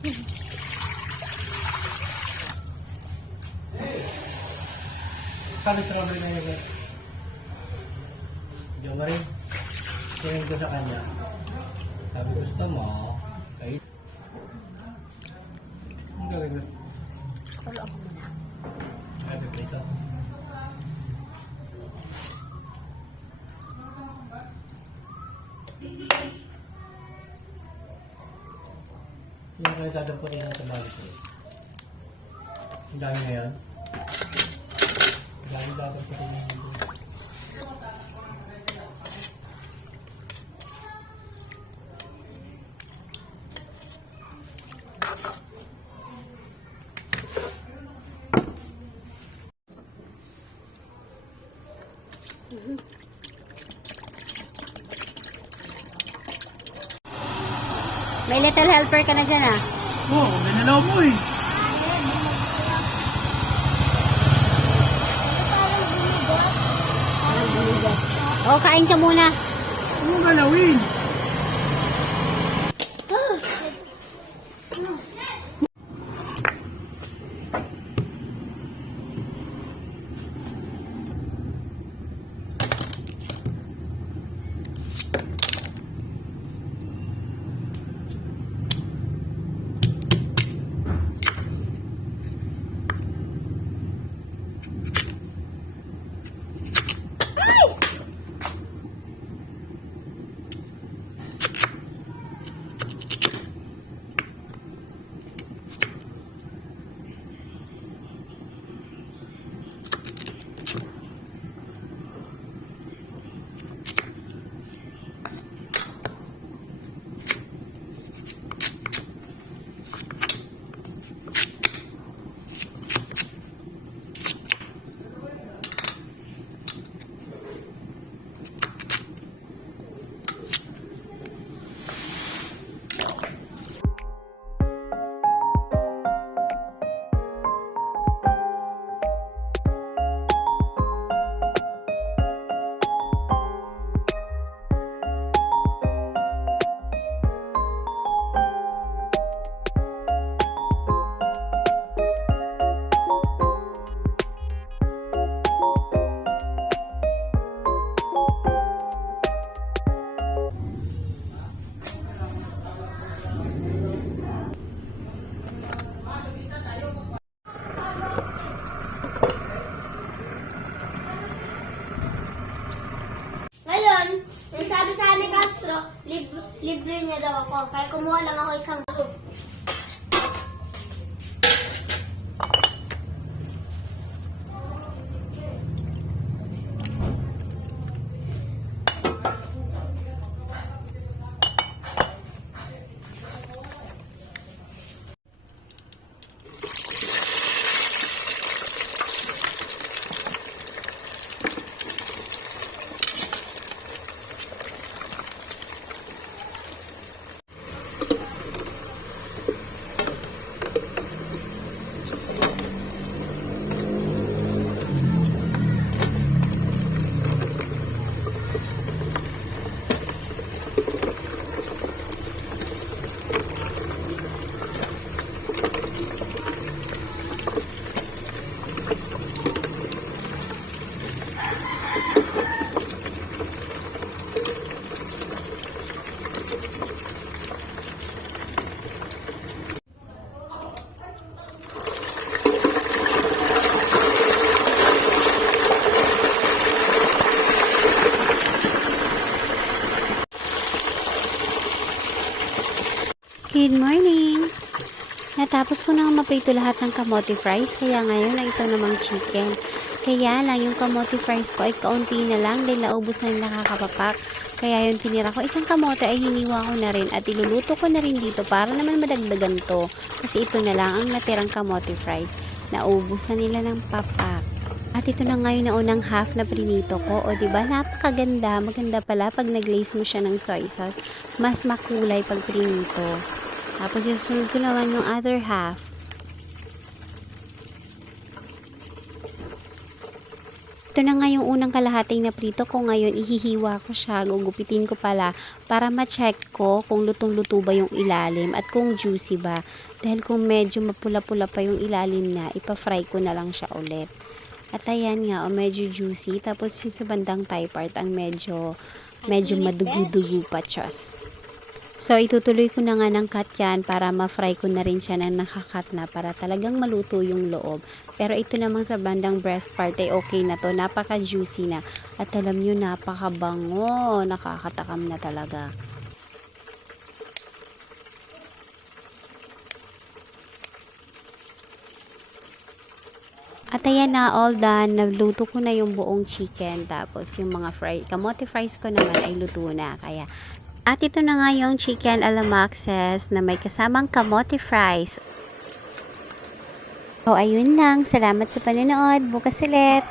Kali trouble na yun. Diyan ba rin? Tingin ko sa kanya. Sabi gusto mo, kahit... Ang gagawin. Follow ako muna. Sabi ko ito. Yung kaya dadamputin ang tabalik ko. Ang dami na yan. Ang dami dadamputin na yan. May little helper ka na dyan ah. Oo, ganalaw mo eh. Oh, kain ka muna. Ano galawin? Ngayon, sabi sa ni Castro, libre niya daw ako. Kaya kumuha lang ako isang group. Good morning! Natapos ko nang maprito lahat ng kamote fries, kaya ngayon ay ito namang chicken. Kaya lang yung kamote fries ko ay kaunti na lang dahil naubos na yung nakakapapak. Kaya yung tinira ko isang kamote ay hiniwa ko na rin at iluluto ko na rin dito para naman madagdagan to. Kasi ito na lang ang natirang kamote fries. Naubos na nila ng papak. At ito na ngayon na unang half na prinito ko. O diba, napakaganda. Maganda pala pag naglaze mo siya ng soy sauce. Mas makulay pag prinito. Tapos susunod ko naman yung other half. Ito ito na nga yung unang kalahating na prito ko. Ngayon, ihihiwa ko siya. Gugupitin ko pala para ma-check ko kung lutong-luto ba yung ilalim at kung juicy ba. Dahil kung medyo mapula-pula pa yung ilalim na, ipa-fry ko na lang siya ulit. At ayan nga, medyo juicy. Tapos yung sa bandang thigh part, ang medyo madugu-dugu pa, chos. So, itutuloy ko na nga ng cut yan para ma-fry ko na rin siya na nakakat na para talagang maluto yung loob. Pero ito namang sa bandang breast part ay okay na to. Napaka-juicy na. At alam nyo, napakabango. Nakakatakam na talaga. At ayan na, all done. Nagluto ko na yung buong chicken. Tapos yung mga kamote fries ko naman ay luto na. At ito na nga yung chicken alamaxes na may kasamang kamote fries. So, ayun lang. Salamat sa panonood. Bukas ulit.